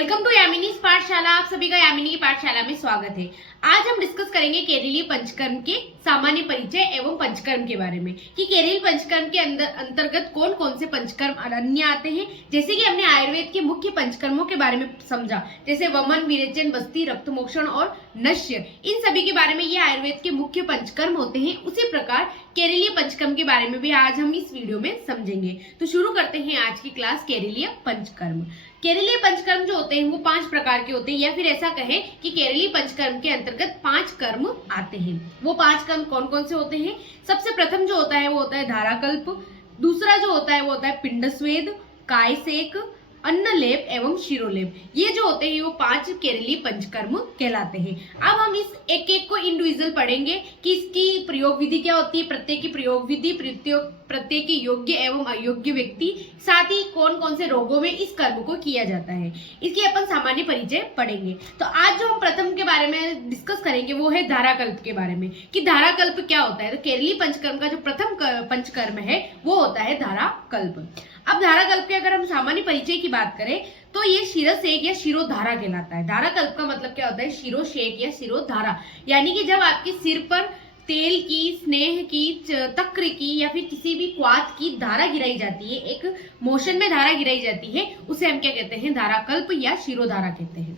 Welcome to यामिनीज पाठशाला। आप सभी का यामिनी की पाठशाला में स्वागत है। आज हम डिस्कस करेंगे केरलीय पंचकर्म के सामान्य परिचय एवं पंचकर्म के बारे में कि केरलीय पंचकर्म के अंतर्गत कौन कौन से पंचकर्म अन्य आते हैं। जैसे कि हमने आयुर्वेद के मुख्य पंचकर्मों के बारे में समझा, जैसे वमन, विरेचन, बस्ती, रक्तमोक्षण और नश्य, इन सभी के बारे में ये आयुर्वेद के मुख्य पंचकर्म होते हैं। उसी प्रकार केरलीय पंचकर्म के बारे में भी आज हम इस वीडियो में समझेंगे। तो शुरू करते हैं आज की क्लास। केरलीय पंचकर्म। केरलीय पंचकर्म जो होते हैं वो 5 प्रकार के होते हैं, या फिर ऐसा कहें कि केरलीय पंचकर्म के अंतर्गत 5 कर्म आते हैं। वो 5 कर्म कौन कौन से होते हैं? सबसे प्रथम जो होता है वो होता है धाराकल्प। दूसरा जो होता है वो होता है पिंडस्वेद, कायसेक, अन्नलेप एवं शिरोलेप। ये जो होते हैं वो 5 केरलीय पंचकर्म कहलाते हैं। अब हम इस एक एक को इंडिविजुअल पढ़ेंगे कि इसकी प्रयोग विधि क्या होती है, प्रत्येक की प्रयोग विधि, प्रत्येक योग्य एवं अयोग्य व्यक्ति, साथ ही कौन कौन से रोगों में इस कर्म को किया जाता है, इसकी अपन सामान्य परिचय पढ़ेंगे। तो आज जो हम प्रथम के बारे में डिस्कस करेंगे वो है धाराकल्प के बारे में कि धाराकल्प क्या होता है। तो केरलीय पंचकर्म का जो प्रथम पंचकर्म है वो होता है धाराकल्प। अब धाराकल्प के अगर हम सामान्य परिचय की बात करें तो ये शिरसेक या शिरोधारा कहलाता है। धाराकल्प का मतलब क्या होता है? शिरोशेक या शिरोधारा, यानी कि जब आपके सिर पर तेल की, स्नेह की, तक्र की या फिर किसी भी क्वाथ की धारा गिराई जाती है, एक मोशन में धारा गिराई जाती है, उसे हम क्या कहते हैं? धाराकल्प या शिरोधारा कहते हैं।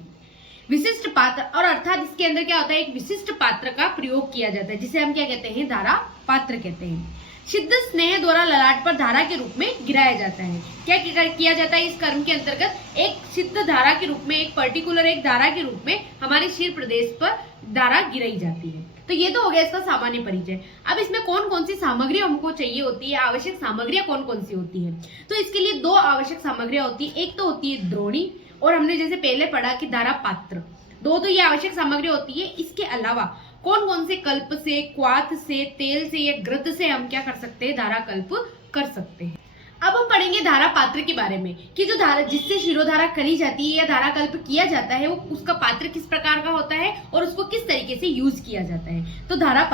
विशिष्ट पात्र, और अर्थात इसके अंदर क्या होता है? एक विशिष्ट पात्र का प्रयोग किया जाता है, जिसे हम क्या कहते हैं? धारा पात्र कहते हैं। सिद्ध स्नेह द्वारा ललाट पर धारा के रूप में गिराया जाता है। क्या किया जाता है इस कर्म के अंतर्गत? एक सिद्ध धारा के रूप में, एक पर्टिकुलर एक धारा के रूप में हमारे सिर प्रदेश पर धारा गिराई जाती है। तो ये तो हो गया इसका सामान्य परिचय। अब इसमें कौन कौन सी सामग्री हमको चाहिए होती है, आवश्यक सामग्रियां कौन कौन सी होती है? तो इसके लिए 2 आवश्यक सामग्रियां होती है। एक तो होती है द्रोणी, और हमने जैसे पहले पढ़ा कि धारा पात्र। 2 तो ये आवश्यक सामग्री होती है। इसके अलावा कौन कौन से कल्प से, क्वाथ से, तेल से या घृत से हम क्या कर सकते हैं? धारा कल्प कर सकते हैं। अब हम पढ़ेंगे धारा पात्र के बारे में कि जो धारा जिससे शिरोधारा करी जाती है या धारा कल्प किया जाता है, वो उसका पात्र किस प्रकार का होता है और उसको किस तरीके से यूज किया जाता है। तो धारा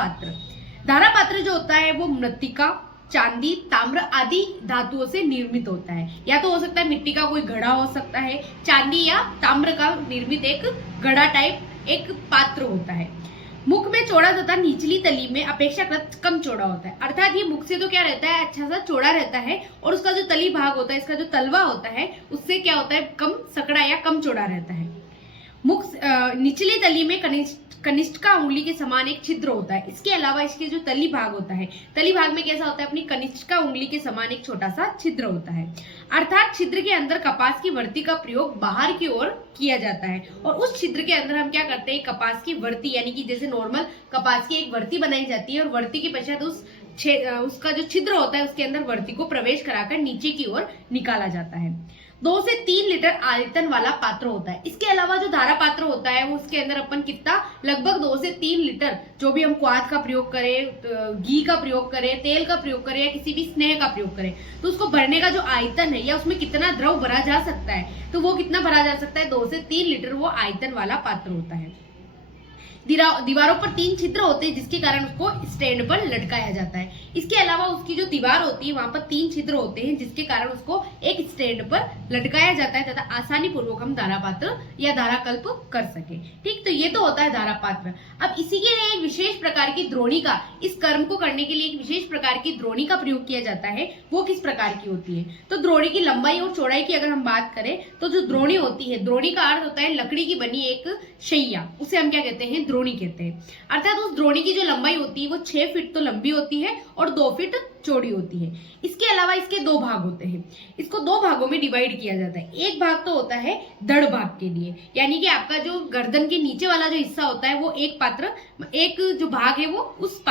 पात्र जो होता है वो मृत्तिका, चांदी, ताम्र आदि धातुओं से निर्मित होता है। या तो हो सकता है मिट्टी का कोई घड़ा हो सकता है, चांदी या ताम्र का निर्मित एक घड़ा टाइप एक पात्र होता है। मुख में चौड़ा तथा निचली तली में अपेक्षाकृत कम चौड़ा होता है। अर्थात ये मुख से तो क्या रहता है? अच्छा सा चौड़ा रहता है, और उसका जो तली भाग होता है, इसका जो तलवा होता है, उससे क्या होता है? कम सकड़ा या कम चौड़ा रहता है। मुख निचली तली में कनिष्ठिका उंगली के समान एक छिद्र होता है। इसके अलावा इसके जो तली भाग होता है, तली भाग में कैसा होता है? अपनी कनिष्ठिका उंगली के समान एक छोटा सा छिद्र होता है। अर्थात छिद्र के अंदर कपास की वर्ती का प्रयोग बाहर की ओर किया जाता है, और उस छिद्र के अंदर हम क्या करते हैं? कपास की वर्ती, यानी कि जैसे नॉर्मल कपास की एक वर्ती बनाई जाती है, और वर्ती के पश्चात उसका जो छिद्र होता है उसके अंदर वर्ती को प्रवेश कराकर नीचे की ओर निकाला जाता है। 2 से 3 लीटर आयतन वाला पात्र होता है। इसके अलावा जो धारा पात्र होता है वो उसके अंदर अपन कितना, लगभग 2 से 3 लीटर, जो भी हम क्वाथ का प्रयोग करें, घी का प्रयोग करें, तेल का प्रयोग करें या किसी भी स्नेह का प्रयोग करें, तो उसको भरने का जो आयतन है या उसमें कितना द्रव भरा जा सकता है, तो वो कितना भरा जा सकता है? 2 से 3 लीटर वो आयतन वाला पात्र होता है। दीवारों पर 3 छिद्र होते हैं, जिसके कारण उसको स्टैंड पर लटकाया जाता है। इसके अलावा उसकी जो दीवार होती है वहां पर 3 छिद्र होते हैं, जिसके कारण उसको एक स्टैंड पर लटकाया जाता है, तथा आसानी पूर्वक हम धारापात्र या धाराकल्प कर सके। ठीक, तो ये तो होता है धारापात्र। अब इसी के लिए एक विशेष प्रकार की द्रोणी का, इस कर्म को करने के लिए एक विशेष प्रकार की द्रोणी का प्रयोग किया जाता है। वो किस प्रकार की होती है? तो द्रोणी की लंबाई और चौड़ाई की अगर हम बात करें तो जो द्रोणी होती है, द्रोणी का अर्थ होता है लकड़ी की बनी एक शैया, उसे हम क्या कहते हैं? द्रोणी कहते हैं। अर्थात उस द्रोणी की जो लंबाई होती है वो 6 फीट तो लंबी होती है और 2 फीट चौड़ी होती है। इसके अलावा इसके 2 भाग होते हैं। इसको 2 भागों में डिवाइड किया जाता है। एक भाग तो होता है धड़ भाग के लिए, यानी कि आपका जो गर्दन के नीचे वाला जो हिस्सा होता है वो एक जो भाग है वो उस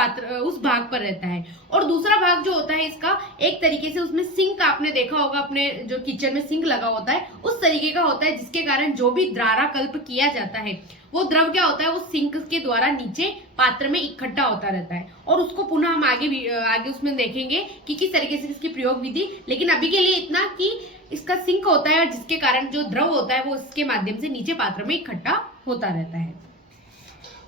भाग पर रहता है, और दूसरा भाग जो होता है इसका एक तरीके से उसमें सिंक, आपने देखा होगा अपने जो किचन में सिंक लगा होता है उस तरीके का होता है, जिसके कारण जो भी धाराकल्प किया जाता है वो द्रव क्या होता है? वो सिंक के द्वारा नीचे पात्र में इकट्ठा होता रहता है, और उसको पुनः हम आगे उसमें देखेंगे कि किस तरीके से इसकी प्रयोग विधि। लेकिन अभी के लिए इतना कि इसका सिंक होता है, जिसके कारण जो द्रव होता है वो इसके माध्यम से नीचे पात्र में इकट्ठा होता रहता है।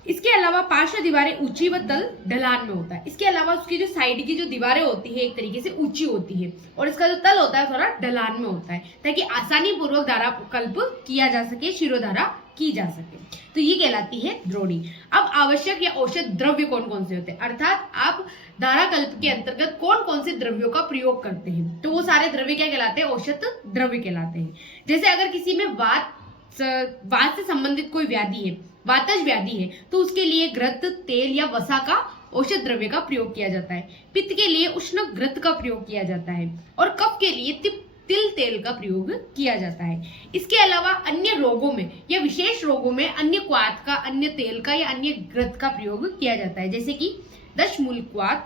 इसके अलावा पार्श्व दीवारें ऊंची व तल ढलान में होता है। इसके अलावा उसकी जो साइड की जो दीवारें होती है एक तरीके से ऊंची होती है और इसका जो तल होता है थोड़ा ढलान में होता है, ताकि आसानी पूर्वक धारा कल्प किया जा सके, शिरोधारा की जा सके। तो ये कहलाती है द्रोणी। अब आवश्यक या औषध द्रव्य कौन कौन से होते हैं, अर्थात आप धारा कल्प के अंतर्गत कौन कौन से द्रव्यों का प्रयोग करते हैं, तो वो सारे द्रव्य क्या कहलाते हैं, औषध द्रव्य कहलाते हैं। जैसे अगर किसी में वात से संबंधित कोई व्याधि है, वातज व्याधि है, तो उसके लिए घृत, तेल या वसा का औषध द्रव्य का प्रयोग किया जाता है। पित्त के लिए उष्ण घृत का प्रयोग किया जाता है और कफ के लिए तिल तेल का प्रयोग किया जाता है। इसके अलावा अन्य रोगों में या विशेष रोगों में अन्य क्वाथ का, अन्य तेल का या अन्य घृत का प्रयोग किया जाता है, जैसे कि दशमूलक्वाथ,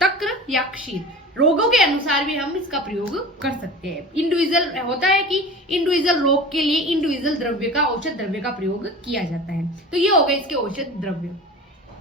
तक्र या क्षीर। रोगों के अनुसार भी हम इसका प्रयोग कर सकते हैं। इंडिविजुअल होता है कि इंडिविजुअल रोग के लिए इंडिविजुअल द्रव्य का, औषध द्रव्य का प्रयोग किया जाता है। तो ये हो गए इसके औषध द्रव्य।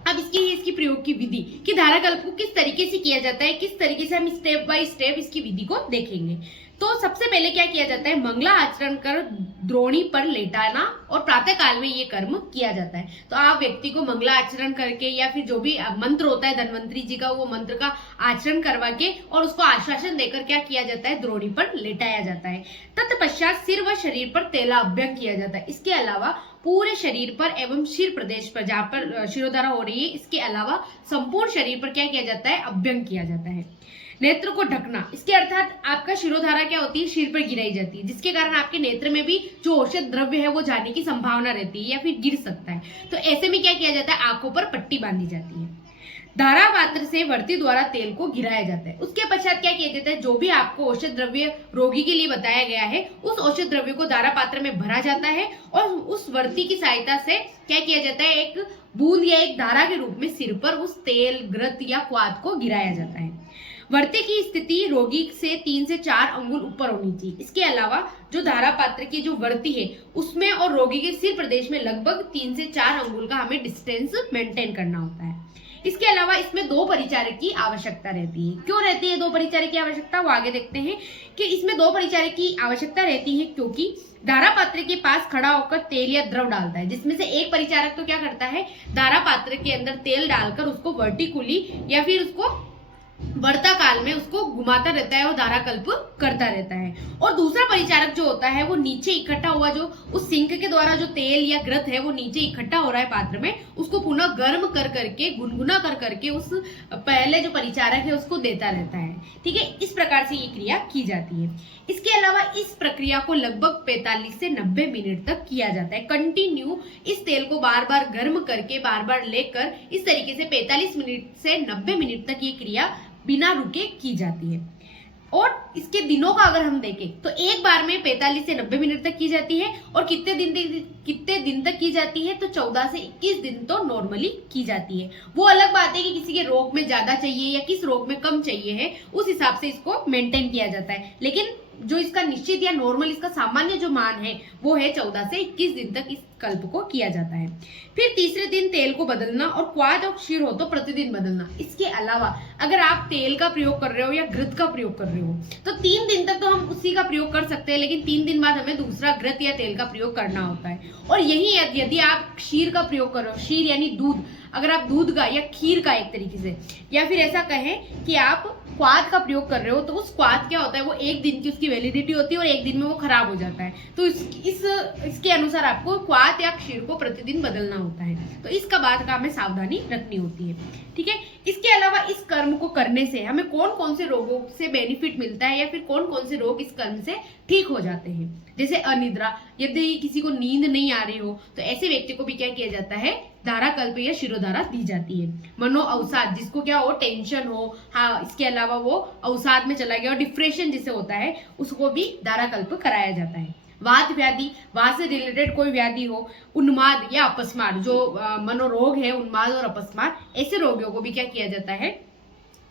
अब इसकी प्रयोग की विधि कि धारा कल्प को किस तरीके से किया जाता है, किस तरीके से हम स्टेप बाय स्टेप इसकी विधि को देखेंगे। तो सबसे पहले क्या किया जाता है, मंगला आचरण कर द्रोणी पर लेटाना और प्रातः काल में ये कर्म किया जाता है। तो आप व्यक्ति को मंगला आचरण करके या फिर जो भी मंत्र होता है धन्वंतरी जी का, वो मंत्र का आचरण करवा के और उसको आश्वासन देकर क्या किया जाता है, द्रोणी पर लेटाया जाता है। तत्पश्चात सिर व शरीर पर तेला अभ्यंग किया जाता है। इसके अलावा पूरे शरीर पर एवं शिर प्रदेश पर जहाँ पर शिरोधारा हो रही है, इसके अलावा संपूर्ण शरीर पर क्या किया जाता है, अभ्यंग किया जाता है। नेत्र को ढकना, इसके अर्थात आपका शिरोधारा क्या होती है, सिर पर गिराई जाती है, जिसके कारण आपके नेत्र में भी जो औषध द्रव्य है वो जाने की संभावना रहती है या फिर गिर सकता है। तो ऐसे में क्या किया जाता है, आंखों पर पट्टी बांधी जाती है। धारा पात्र से वर्ती द्वारा तेल को गिराया जाता है। उसके पश्चात क्या किया जाता है, जो भी आपको औषध द्रव्य रोगी के लिए बताया गया है, उस औषध द्रव्य को धारा पात्र में भरा जाता है और उस वर्ती की सहायता से क्या किया जाता है, एक बूंद या एक धारा के रूप में सिर पर उस तेल, घृत या क्वाथ को गिराया जाता है। वर्ती की स्थिति रोगी से 3 से 4 अंगुल ऊपर होनी चाहिए। इसके अलावा जो धारा पात्र की जो वर्ती है उसमें और रोगी के सिर प्रदेश में लगभग 3 से 4 अंगुल का हमें डिस्टेंस मेंटेन करना होता है। इसके अलावा इसमें 2 परिचारक की आवश्यकता रहती है। क्यों रहती है 2 परिचारक की आवश्यकता, वो आगे देखते हैं कि इसमें 2 परिचारक की आवश्यकता रहती है क्योंकि धारा पात्र के पास खड़ा होकर तेल या द्रव डालता है, जिसमें से एक परिचारक तो क्या करता है, धारा पात्र के अंदर तेल डालकर उसको वर्टिकुली या फिर उसको वर्ता काल में उसको घुमाता रहता है और धारा कल्प करता रहता है। और दूसरा परिचारक जो होता है वो नीचे इकट्ठा हुआ जो उस सिंक के द्वारा जो तेल या घृत है वो नीचे इकट्ठा हो रहा है पात्र में, उसको पुनः गर्म कर करके, गुनगुना कर करके उस पहले जो परिचारक है उसको देता रहता है। ठीक है, इस प्रकार से ये क्रिया की जाती है। इसके अलावा इस प्रक्रिया को लगभग 45 से 90 मिनट तक किया जाता है। कंटिन्यू इस तेल को बार बार गर्म करके बार बार लेकर इस तरीके से 45 मिनट से 90 मिनट तक ये क्रिया बिना रुके की जाती है। और इसके दिनों का अगर हम देखें तो एक बार में 45 से 90 मिनट तक की जाती है। और कितने दिन तक की जाती है, तो 14 से 21 दिन तो नॉर्मली की जाती है। वो अलग बात है कि किसी के रोग में ज्यादा चाहिए या किस रोग में कम चाहिए है, उस हिसाब से इसको मेंटेन किया जाता है। लेकिन जो इसका निश्चित या नॉर्मल इसका सामान्य जो मान है वो है 14 से 21 दिन तक इस कल्प को किया जाता है। फिर तीसरे दिन तेल को बदलना और क्वाथ और क्षीर हो तो प्रतिदिन बदलना। इसके अलावा अगर आप तेल का प्रयोग कर रहे हो या घृत का प्रयोग कर रहे हो तो 3 दिन तक तो हम उसी का प्रयोग कर सकते हैं, लेकिन 3 दिन बाद हमें दूसरा घृत या तेल का प्रयोग करना होता है। और यही यदि आप क्षीर का प्रयोग कर रहे हो, क्षीर यानी दूध, अगर आप दूध का या खीर का एक तरीके से, या फिर ऐसा कहें कि आप क्वाथ का प्रयोग कर रहे हो, तो उस क्वाथ क्या होता है, वो 1 दिन की उसकी वैलिडिटी होती है और 1 दिन में वो खराब हो जाता है। तो इसके अनुसार आपको क्वाथ या क्षीर को प्रतिदिन बदलना होता है। तो इसका बात का हमें सावधानी रखनी होती है। ठीक है, इसके अलावा इस कर्म को करने से हमें कौन कौन से रोगों से बेनिफिट मिलता है या फिर कौन कौन से रोग इस कर्म से ठीक हो जाते हैं। जैसे अनिद्रा, यदि किसी को नींद नहीं आ रही हो तो ऐसे व्यक्ति को भी क्या किया जाता है, धारा कल्प या शिरोधारा दी जाती है। मनो अवसाद, जिसको क्या हो, टेंशन हो, हाँ, इसके अलावा वो अवसाद में चला गया और डिप्रेशन जिसे होता है उसको भी धारा कल्प कराया जाता है। वात व्याधि, वहां से रिलेटेड कोई व्याधि हो, उन्माद या अपस्मार, जो मनोरोग है, उन्माद और अपस्मार, ऐसे रोगियों को भी क्या किया जाता है,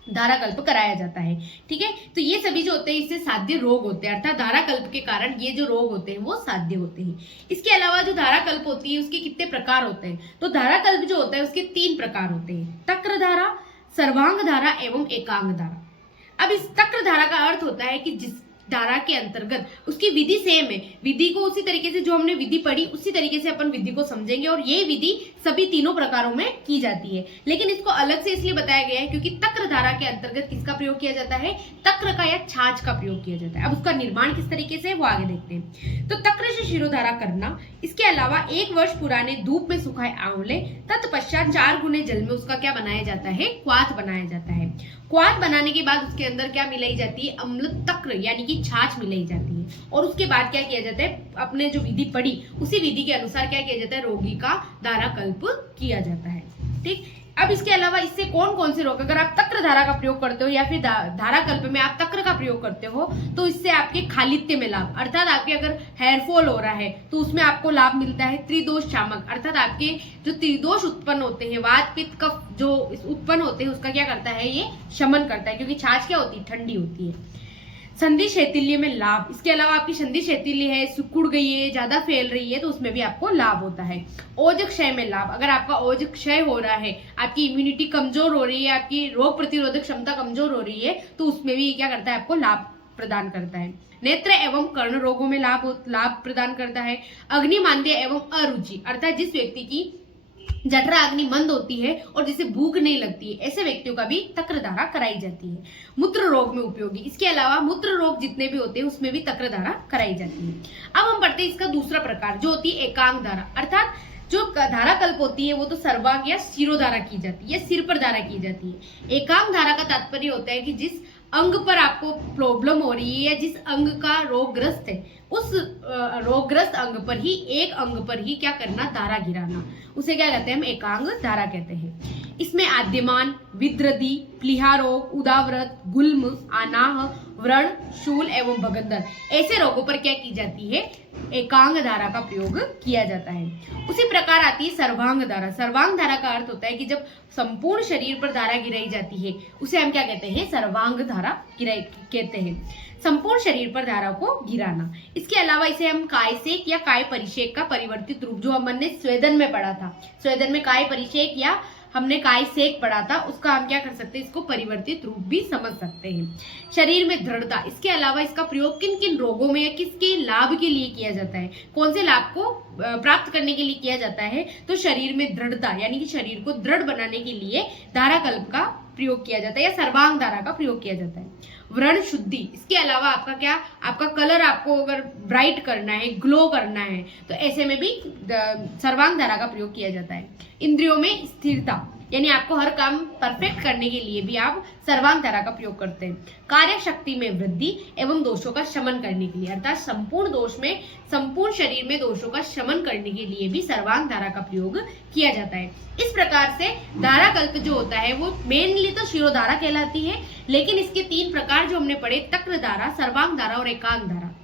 धारा कल्प कराया जाता है। ठीक है, तो ये सभी जो होते हैं इससे साध्य रोग होते हैं, अर्थात धारा कल्प के कारण ये जो रोग होते हैं वो साध्य होते हैं। इसके अलावा जो धारा कल्प होती है उसके कितने प्रकार होते हैं, तो धारा कल्प जो होता है उसके 3 प्रकार होते हैं, तक्र धारा, सर्वांग धारा एवं एकांग धारा। अब इस तक्र धारा का अर्थ होता है कि धारा के अंतर्गत उसकी विधि सेम है। विधि को उसी तरीके से जो हमने विधि पढ़ी उसी तरीके से अपन विधि को समझेंगे और ये विधि सभी तीनों प्रकारों में की जाती है। लेकिन इसको अलग से इसलिए बताया गया है क्योंकि तक्र धारा के अंतर्गत किसका प्रयोग किया जाता है, तक्र का या छाछ का प्रयोग किया जाता है। अब उसका निर्माण किस तरीके से वो आगे देखते हैं। तो तक्र से शिरोधारा करना, इसके अलावा 1 वर्ष पुराने धूप में सुखाए आंवले, तत्पश्चात 4 गुने जल में उसका क्या बनाया जाता है, क्वाथ बनाया जाता है। क्वाथ बनाने के बाद उसके अंदर क्या मिलाई जाती है, अम्ल तक्र यानी कि छाछ मिलाई जाती है और उसके बाद क्या किया जाता है, अपने जो विधि पढ़ी उसी विधि के अनुसार क्या किया जाता है, रोगी का धाराकल्प किया जाता है। ठीक, अब इसके अलावा इससे कौन कौन से रोग, अगर आप तक्र धारा का प्रयोग करते हो या फिर धाराकल्प में आप तक्र का प्रयोग करते हो तो इससे आपके खालित्य में लाभ, अर्थात आपके अगर हेयर फॉल हो रहा है तो उसमें आपको लाभ मिलता है। त्रिदोष शामक, अर्थात आपके जो त्रिदोष उत्पन्न होते हैं, वात पित्त कफ जो उत्पन्न होते हैं उसका क्या करता है, ये शमन करता है क्योंकि छाछ क्या होती है, ठंडी होती है। संधि शैथिल्य में लाभ, इसके अलावा आपकी संधि शैथिल्य है, सिकुड़ गई है, ज्यादा फैल रही है तो उसमें भी आपको लाभ होता है। ओज क्षय में लाभ, अगर आपका ओज क्षय हो रहा है, आपकी इम्यूनिटी कमजोर हो रही है, आपकी रोग प्रतिरोधक क्षमता कमजोर हो रही है तो उसमें भी क्या करता है, आपको लाभ प्रदान करता है। नेत्र एवं कर्ण रोगों में लाभ प्रदान करता है। अग्निमांद्य एवं अरुचि, अर्थात जिस व्यक्ति की जठरा अग्नि मंद होती है और जिसे भूख नहीं लगती है, ऐसे व्यक्तियों का भी तक्र धारा कराई जाती है। मूत्र रोग में उपयोगी, इसके अलावा मूत्र रोग जितने भी होते हैं उसमें भी तक्र धारा कराई जाती है। अब हम पढ़ते हैं इसका दूसरा प्रकार जो होती है एकांग धारा, अर्थात जो धाराकल्प होती है वो तो सर्वांग या शिरोधारा की जाती है, सिर पर धारा की जाती है। एकांग धारा का तात्पर्य होता है कि जिस अंग पर आपको प्रॉब्लम हो रही है या जिस अंग का रोगग्रस्त है उस रोगग्रस्त अंग पर ही, एक अंग पर ही क्या करना, धारा गिराना, उसे क्या कहते हैं, हम एकांग धारा कहते हैं। इसमें आद्यमान, विद्रदी, प्लीहा रोग, उदाव्रत, गुल्म, आनाह, व्रण, शूल एवं भगंदर ऐसे रोगों पर क्या की जाती है, एकांग धारा का प्रयोग किया जाता है। उसी प्रकार आती है सर्वांग धारा। सर्वांग धारा का अर्थ होता है कि जब संपूर्ण शरीर पर धारा गिराई जाती है उसे हम क्या कहते हैं, सर्वांग धारा गिराई कहते हैं, संपूर्ण शरीर पर धारा को गिराना। इसके अलावा इसे हम कायसेक या काय परिषेक का परिवर्तित रूप, जो हमने स्वेदन में पढ़ा था, स्वेदन में काय परिषेक या हमने काय सेक पढ़ा था, उसका हम क्या कर सकते हैं, इसको परिवर्तित रूप भी समझ सकते हैं। शरीर में दृढ़ता, इसके अलावा इसका प्रयोग किन किन रोगों में या किसके लाभ के लिए किया जाता है, कौन से लाभ को प्राप्त करने के लिए किया जाता है, तो शरीर में दृढ़ता यानी कि शरीर को दृढ़ बनाने के लिए धाराकल्प का प्रयोग किया जाता है या सर्वांग धारा का प्रयोग किया जाता है। व्रण शुद्धि, इसके अलावा आपका क्या, आपका कलर आपको अगर ब्राइट करना है, ग्लो करना है तो ऐसे में भी सर्वांग धारा का प्रयोग किया जाता है। इंद्रियों में स्थिरता, यानी आपको हर काम परफेक्ट करने के लिए भी आप सर्वांग धारा का प्रयोग करते हैं। कार्य शक्ति में वृद्धि एवं दोषों का शमन करने के लिए, अर्थात संपूर्ण दोष में, संपूर्ण शरीर में दोषों का शमन करने के लिए भी सर्वांग धारा का प्रयोग किया जाता है। इस प्रकार से धाराकल्प जो होता है वो मेनली तो शिरोधारा कहलाती है, लेकिन इसके 3 प्रकार जो हमने पढ़े, तक्र धारा, सर्वांग धारा और एकांग धारा,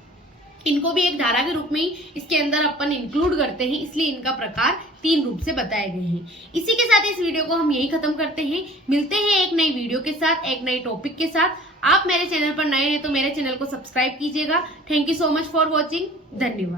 इनको भी एक धारा के रूप में ही इसके अंदर अपन इंक्लूड करते हैं, इसलिए इनका प्रकार 3 रूप से बताए गए हैं। इसी के साथ इस वीडियो को हम यही खत्म करते हैं। मिलते हैं एक नई वीडियो के साथ, एक नई टॉपिक के साथ। आप मेरे चैनल पर नए हैं तो मेरे चैनल को सब्सक्राइब कीजिएगा। Thank you so much for watching. धन्यवाद।